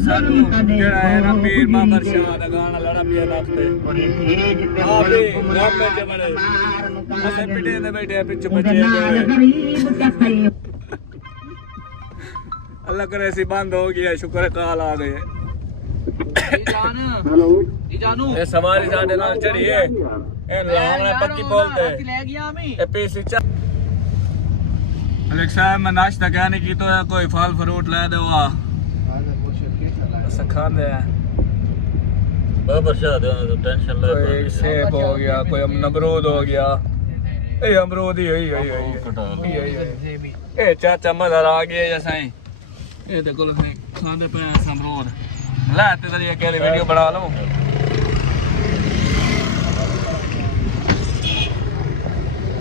ਸਾਨੂੰ ਜਿਹੜਾ ਹੈ ਨਾ ਪੀਰ ਬਾਬਰ ਸ਼ਾਹ ਦਾ ਗਾਣਾ ਲੜਾ ਪਿਆ ਨੱਕਦੇ ਆਪੇ ਗਾਮੇ ਚ ਬੜੇ ਅਸੀਂ ਪਿੱਟੇ ਦੇ ਬੈਠੇ ਪਿੱਛੇ ਬੱਚੇ ਗਏ ਅੱਲਾ करे सी बंद हो गया शुक्र है काल आ गए ये सवारी साडे नाल चढ़ी है ए लावना पक्की बोलते ले गया मैं ए पीसी चा अलेक्सा मैं नाश्ता क्या नहीं की तो कोई फल फ्रूट ले दो आ सखा दे बाबर शाह दे टेंशन ले कोई सेब हो गया कोई अमरूद हो गया ए अमरूद ही ए चाचा मदर आ गए जैसा ही ਇਹ ਤੇ ਕੋਲ ਖਾਂਦੇ ਪਏ ਸਮਰੋਦ ਲੈ ਤੇ ਤੇਰੀ ਅਕੇਲੇ ਵੀਡੀਓ ਬਣਾ ਲਓ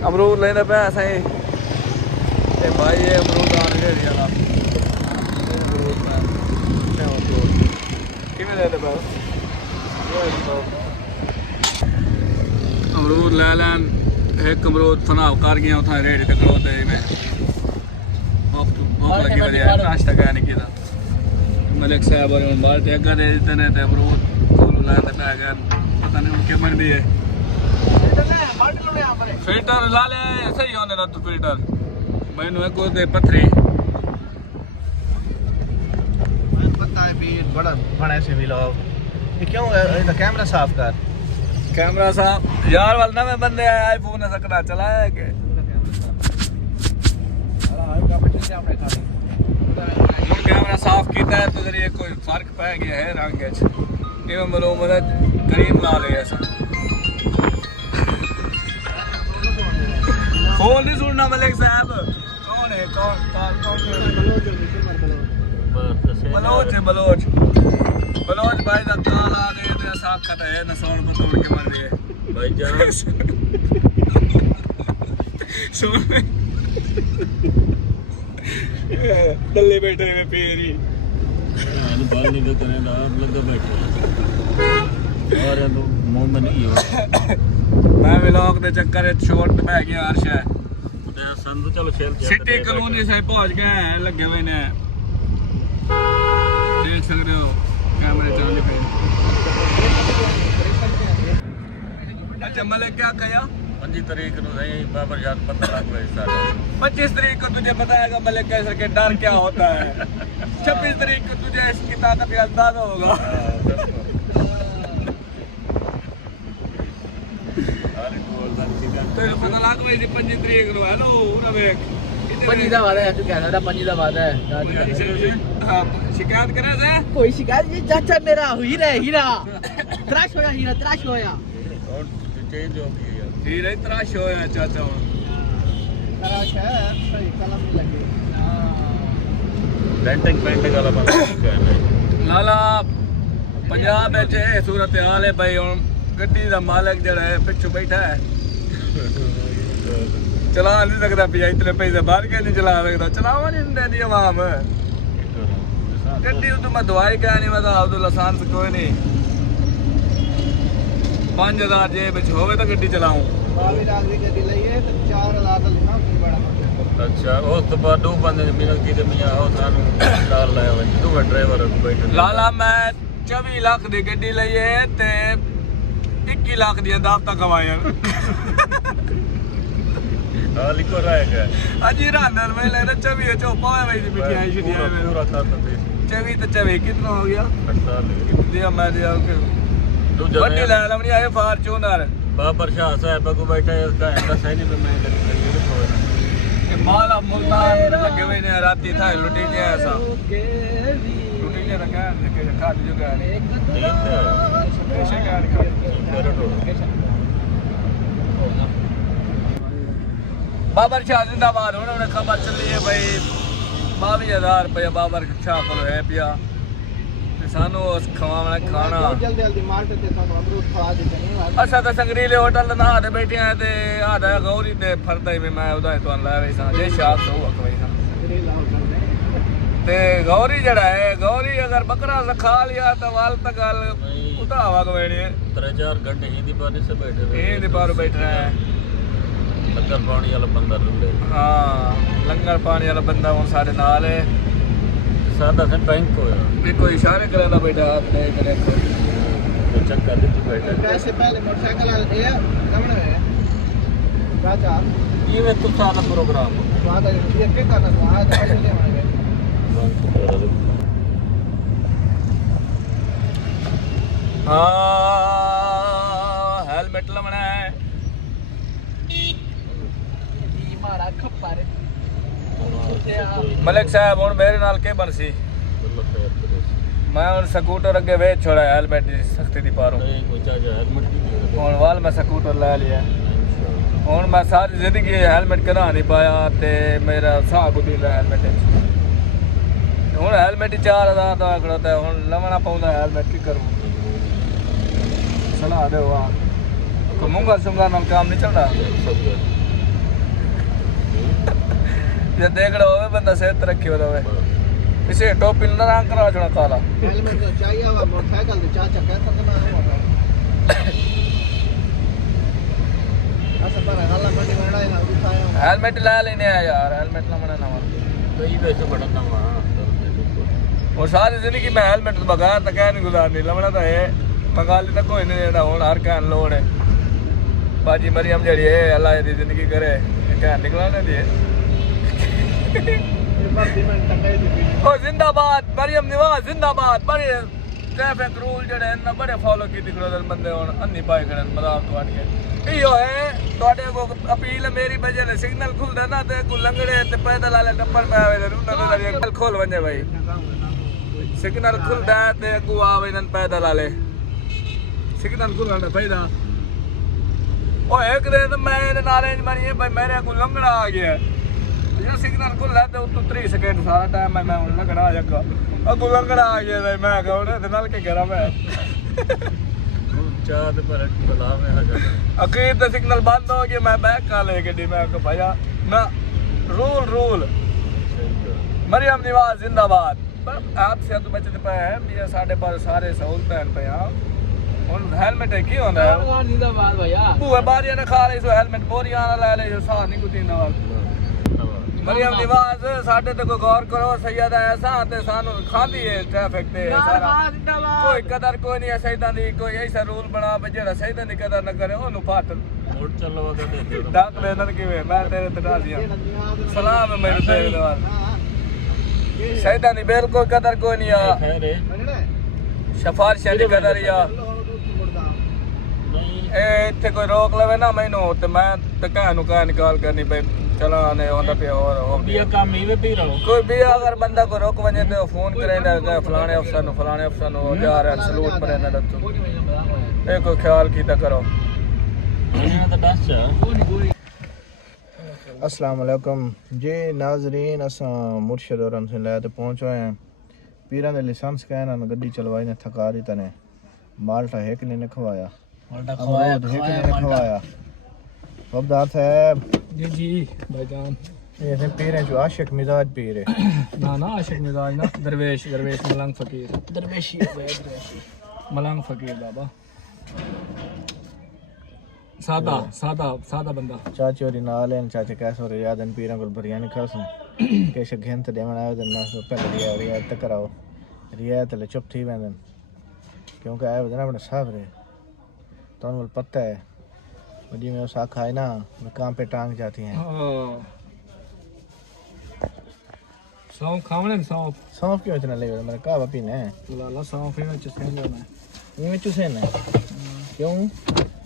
ਅਮਰੂਦ ਲੈਂਦੇ ਪਏ ਸਹੀ ਤੇ ਭਾਈ ਇਹ ਅਮਰੂਦ ਆਣ ਢੇਰੀ ਵਾਲਾ ਕਿਵੇਂ ਲੈਂਦੇ ਪਏ ਅਮਰੂਦ ਲੈ ਲੈਣ ਇੱਕ ਅਮਰੂਦ ਫਨਾਵ ਕਰ ਗਿਆ ਉਥੇ ਰੇੜੇ ਤੇ ਖਲੋਤੇ ਮੈਂ बहुत लगी बढ़िया नाश्ता करने की था मलिक साहब और बाहर ते अगर दे देते ने ते अमरूद कोल लाते पै गए पता नहीं उनके मन दी है फिल्टर ला ले सही होने ना तू फिल्टर मैनू एक दे पत्थरी मैं पता है भी बड़ा बड़ा से व्लॉग ये क्यों है कैमरा साफ कर कैमरा साहब यार वाल नवे बंदे आए आईफोन से कड़ा चलाया के कैमरा साफ किया है तो जरिए कोई फर्क पै गया है रंग ये मलो मदद करीम ला ले ऐसा फोन नहीं सुनना मलिक साहब कौन है कौन बलोच है बलोच बलोच भाई का काल आ गए तो साफ खत है न सोन बतौड़ के मर गए भाई जान सुन दल्ले बैठे में पेरी बाल नहीं करने ना लगा बैठे और तो मुंह में नहीं हो मैं व्लॉग दे चक्कर च शॉर्ट पै गया हर शे ते सन तो चलो शेर सिटी कॉलोनी से पहुंच गए हैं लगे हुए ने देख सकते हो कैमरे चलने पे अच्छा मलिक क्या कहा 25 तारीख को सही बाबर याद पता लग गया सारा 25 तारीख को तुझे बताएगा मलिक कैसर के डर क्या होता है 26 तारीख को तुझे इसकी ताकत का अंदाजा होगा तो पता लग गई थी 25 तारीख को हेलो रवेक 25 ਦਾ ਵਾਦਾ ਹੈ ਤੂੰ ਕਹਿ ਸਕਦਾ 25 ਦਾ ਵਾਦਾ ਹੈ शिकायत करे से ਕੋਈ ਸ਼ਿਕਾਇਤ ਨਹੀਂ ਚਾਚਾ ਮੇਰਾ ਹੀਰਾ ਹੀਰਾ ਤਰਾਸ਼ ਹੋਇਆ ਹੀਰਾ ਤਰਾਸ਼ ਹੋਇਆ और चेंज हो गई यार हीरा तराश होया चाचा हुन ਤਰਾਸ਼ ਹੈ ਸਹੀ ਕਲਮ ਨਹੀਂ ਲੱਗੇ पेंटिंग वाला बंदा कहना लाला पंजाब में सूरत हाल है भाई हुन गड्डी दा मालिक जड़ा है पिछू बैठा है चला नहीं सकता पिया इतने पैसे भर के नहीं चला सकता चलावा नहीं देती आवाम गड्डी तो मैं दवाई क्या नहीं बता तो लाइसेंस कोई नहीं 5000 जेब च होवे तो गड्डी चलाऊं अच्छा उस तो बाद दो बंदे मिलन की मियां हो सानू डाल लाया वे तू ड्राइवर बैठे लाला मैं 24 लाख दी गड्डी लईए ते 21 लाख दी दावता कमाया हां लिखो रहेगा अजी रानर में ले 24 चोपा है भाई मिठाई छुड़ी है पूरा खाता थे 24 तो 24 कितना हो गया 48 दिया मैं दिया के दूसरा बड़ी ले लमनी आए फॉर्च्यूनर बाबर शाह साहब को बैठा है उसका ऐसा सही नहीं पे मैं के माला मुल्तान लगे हुए ने राती था लुटी के ऐसा लुटी के रखा के खा जो गया कैसे क्या खा बाबर शाह जिंदाबाद उन्होंने खबर चली है भाई 22,000 रुपया बाबर शाह को है पिया सानू खवाना खाना जल्दी मार्केट ते सानू अमरूद खवा दे अच्छा तो संगरीले होटल ना दे बैठे हैं ते आधा गौरी ते फरदा में मैं उदा तो लावे सा जे शाप तो हुआ कोई सा ते गौरी जड़ा है गौरी अगर बकरा खा लिया तो वाल तक गल उता हवा गवेणी है 3-4 घंटे हिंदी पानी से बैठे ये दे पार बैठा है लंगर पानी वाला बंदा रहंदे हां लंगर पानी वाला बंदा हुन साडे नाल है सादा से बैंक को कोई इशारे करना बैठा हाथ में करे तो चक्कर दे बैठा वैसे पहले मोटरसाइकिल वाले ये कमन है चाचा ये में तो सादा प्रोग्राम वहां का ये क्या करना था आज ले आएंगे हाँ हेलमेट लमना है मारा खप्पारे मलिक साहब हुण मेरे नाल के बनसी मैं हुण स्कूटर अगे वेच छोड़ा हेलमेट दी सख्ती दी पारूं हुण वाल मैं स्कूटर ले लिया हुण मैं सारी जिंदगी हेलमेट करा नहीं पाया ते मेरा साह गुदी ला हेलमेट हुण हेलमेट 4000 दा खड़ोता है हुण लवना पौंदा हेलमेट की करूं सलाह दे वाह को मुंगा सुंगा नाल काम नहीं चलदा जे देखड़ा होवे बंदा सेहत रखी होवे इसे टोपी ना रंग करा छोड़ा काला हेलमेट तो चाहिए हुआ मोटरसाइकिल तो चाचा कहता था मैं हुआ ऐसा पर हल्ला मंडी में ना उठाया हेलमेट ला लेने आ यार हेलमेट ना मना ना तो ये वैसे बड़ा ना और सारी जिंदगी मैं हेलमेट तो बगैर तो कह नहीं गुजारनी लमना तो है बंगाली तो कोई नहीं देता हूँ हर कहन लोड़ है बाजी मरियम जड़ी है अल्लाह दी जिंदगी करे कहन निकलाने दी ओ जिंदाबाद मरियम निवाज जिंदाबाद बड़े ट्रैफिक रूल जड़े न बड़े फॉलो की दिखरो बंदे हुन अन्नी पाए खड़े मजाक तो हट के इयो है तोड़े को अपील मेरी वजह ने सिग्नल खुलदा ना ते को लंगड़े ते पैदल वाले टप्पर में आवे उन्होंने खोल वने भाई सिग्नल खुलदा ते को आवे नन पैदल वाले सिग्नल खुलना पैदा ओ एक दिन मैं नारेंज मरी भाई मेरे को लंगड़ा आ गया यार सिग्नल खुला तो 3 सेकंड सारा टाइम मैं लंगड़ा आ जागा अब लंगड़ा आ गया मैं कहूं ते नाल के करा मैं चाद पर बला में आ जाता अखीर तो सिग्नल बंद हो गया मैं बैक का ले गड्डी में को भैया ना रूल मरियम निवाज जिंदाबाद पर आप से तो बचते पे है ये साढ़े पर सारे सहूलतें पे हां और हेलमेट है की होंदा है जिंदाबाद भैया बुआ बारियां ने खा ले सो हेलमेट बोरियां ना ले ले साह नहीं गुदींदा वाल मरियम निवाज साडे ते कोई गौर करो सैयद ऐसा ते सानू खांदी है ट्रैफिक ते सारा कोई कदर कोई नहीं है सैयदां दी कोई ऐसा रूल बना पे जेड़ा सैयदां दी कदर न करे ओनु फाट मोड़ चलवा के दे डाक दे नन किवे मैं तेरे ते राजी हूं सलाम है मेरे तेरे वाल सैयदां दी बिल्कुल कदर कोई नहीं है खैर है सिफारिश दी कदर या ए इत्थे कोई रोक लवे ना मैनू ते मैं ते कहनु कह निकाल करनी पे चला ने होंदा पे और हो ये काम ही वे पी रहो कोई भी अगर बंदा को रोक वने तो फोन करे ना फलाने अफसर नु जा रहा सलूट पर ना दतो ए कोई ख्याल कीता करो इन्हें तो दस चा अस्सलाम वालेकुम जी नाजरीन असां मुर्शिद और हमसे ले तो पहुंच रहे हैं पीरां दे लाइसेंस कहना गड्डी चलवाई ने थका दी तने माल्टा है कि नहीं खवाया खवाया वफदार साहब जी जी भाईजान ये थे पीरे जो आशिक मिजाज पीरे ना आशिक मिजाज ना दरवेश मलंग फकीर दरवेशी मलंग फकीर बाबा सादा बंदा चाची और नाल हैं चाचे कैसे हो रियाद इन पीरों को बिरयानी खासम कैसे घेंत देवन आयो दिन ना पहले रियायत तक कराओ रियायत ले चुप थी वेंदन क्योंकि आए वदना अपने साहब रे तो उनको पता है जी में उस आखा है ना काम पे टांग जाती हैं सौंफ खावने सौंफ क्यों इतना ले मैंने कहा पीने है लाला सौंफ ही में चुसेन जाना ये में चुसेन है क्यों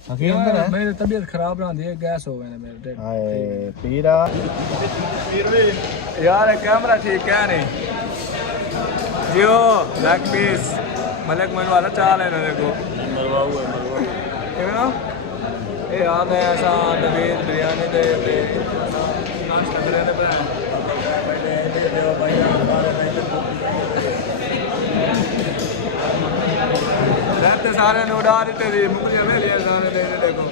हकीम अंदर है मेरी तबीयत खराब रहती है गैस हो गई मेरे ढिड हाय पीरा यार कैमरा ठीक है नहीं जियो बैक पीस मलिक मन वाला चाल है ना देखो मरवा हुआ ना ये आ गए ऐसा नवीद बिरयानी दे पे नाश्ता करने पे रहते सारे ने उड़ा देते थी मुंगलियां ले लिया सारे ने देखो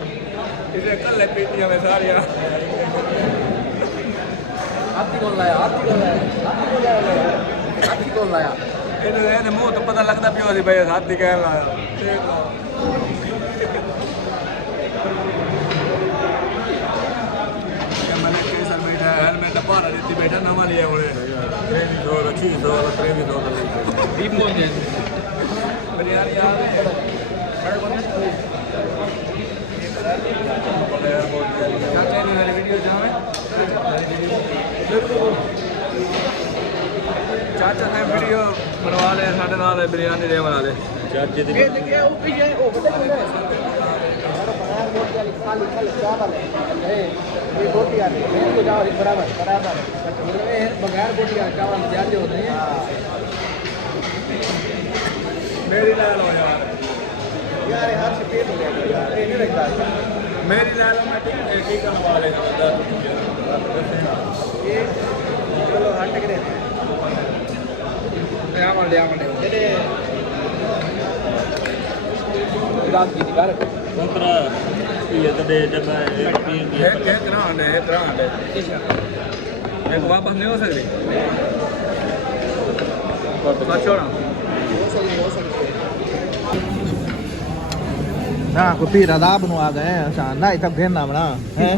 इसे कल पीटियां में सारियां हाथी कौन लाया इन्हें मुंह तो पता लगता पियो सी भाई हाथी कह लाया देख लो हेलमेट पारा देती बैठा नवा लिया चाचा ने वीडियो बनवा ले साढ़े नाल बिरयानी दे बना दे चाचे दे मेरी ले लो यार यार हर से पेट हो गया यार ये नहीं लगता मेरी ले लो मैं ठीक करवा लेगा ये चलो हट के रहते हैं जेडे रात की निकाल कोतरा ये तो दे जब पीएन दी एक वापस नहीं हो सकती छोड़ा ना को पीर अदाब नु आ गए असा ना इतना घेरना बना हैं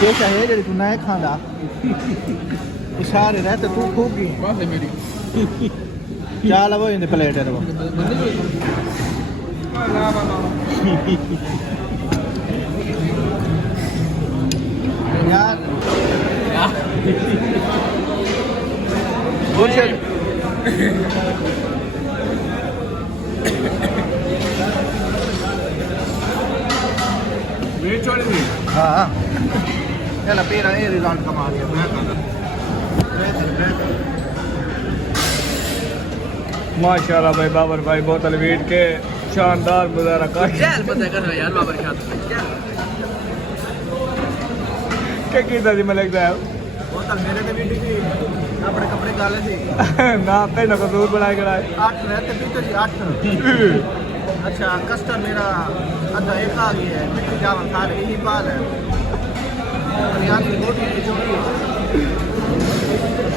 केश है जेडी तू ना खांदा इशारे रहते तू खूबी बस है मेरी चाल वो इन प्लेट है वो ना यार कुछ मेरी छोड़ी थी हां चल पीर ये रिजल्ट कमा गया मैं खांदा माशाल्लाह भाई बाबर भाई बोतल वीट के शानदार मुजाहरा कर चल पता कर यार बाबर क्या क्या कीता सी मलिक साहब बोतल मेरे ते भी थी अपने कपड़े गाले थी ना कहीं ना कसूर बनाए गड़ा 8 रहते पीते थी 8 अच्छा कस्टम मेरा आधा एक आ गया है मिट्टी चावल खा रही यही पाल है बिरयानी की रोटी की जोड़ी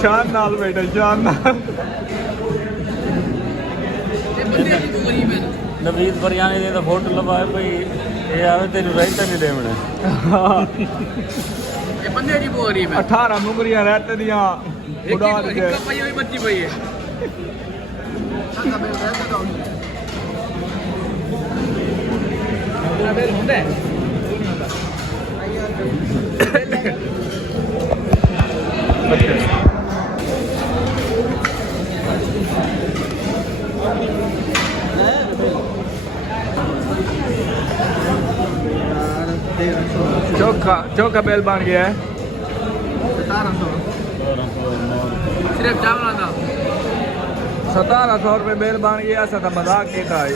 शान नाल बेटा शान नाल नवीद बिरयानी दे फोटो लवाए भाई ये आवे तेरी रायता नहीं देवणे ये बंदे दी बोरी में 18 मुंगरियां रहते दियां उड़ा दे एक पई हुई बच्ची पई है अच्छा मैं रहता था पूरा बेल होंदा है चोखा बेल बन गया है 1700 सिर्फ चावल दा 1700 रुपए बेल बन गया ऐसा तो मजाक किया है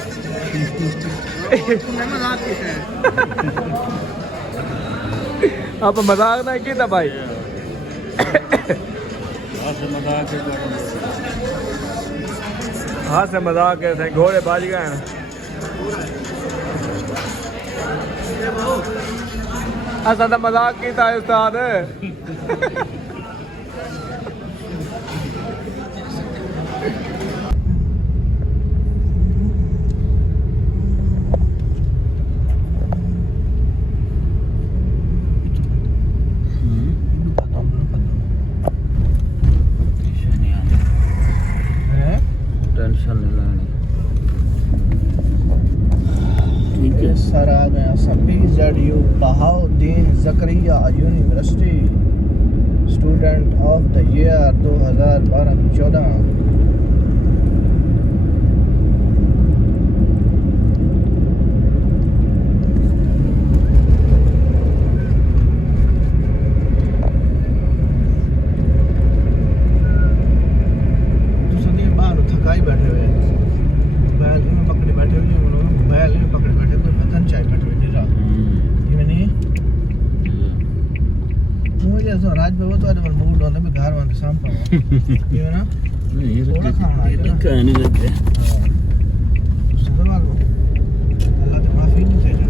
मैं मजाक किया है आप मजाक नहीं किया भाई हाँ से मजाक है घोड़े बाज गए हैं ऐसा तो मजाक किया है उस्ताद टेंशन नहीं लेनी ठीक है सर आ गए PZU Bahauddin Zakaria university student of the year 2012-14 थकाई बैठे हुए बैल में पकड़े बैठे हुए बैल में पकड़े बैठे हुए पतन चाय बैठे हुए नहीं रहा नहीं मुझे ऐसा राज पे वो तो आज मूड होने में घर वाले शाम पर ये ना नहीं थोड़ा खाना है ना कहने लगे सुबह वालों अल्लाह तो माफी नहीं चाहिए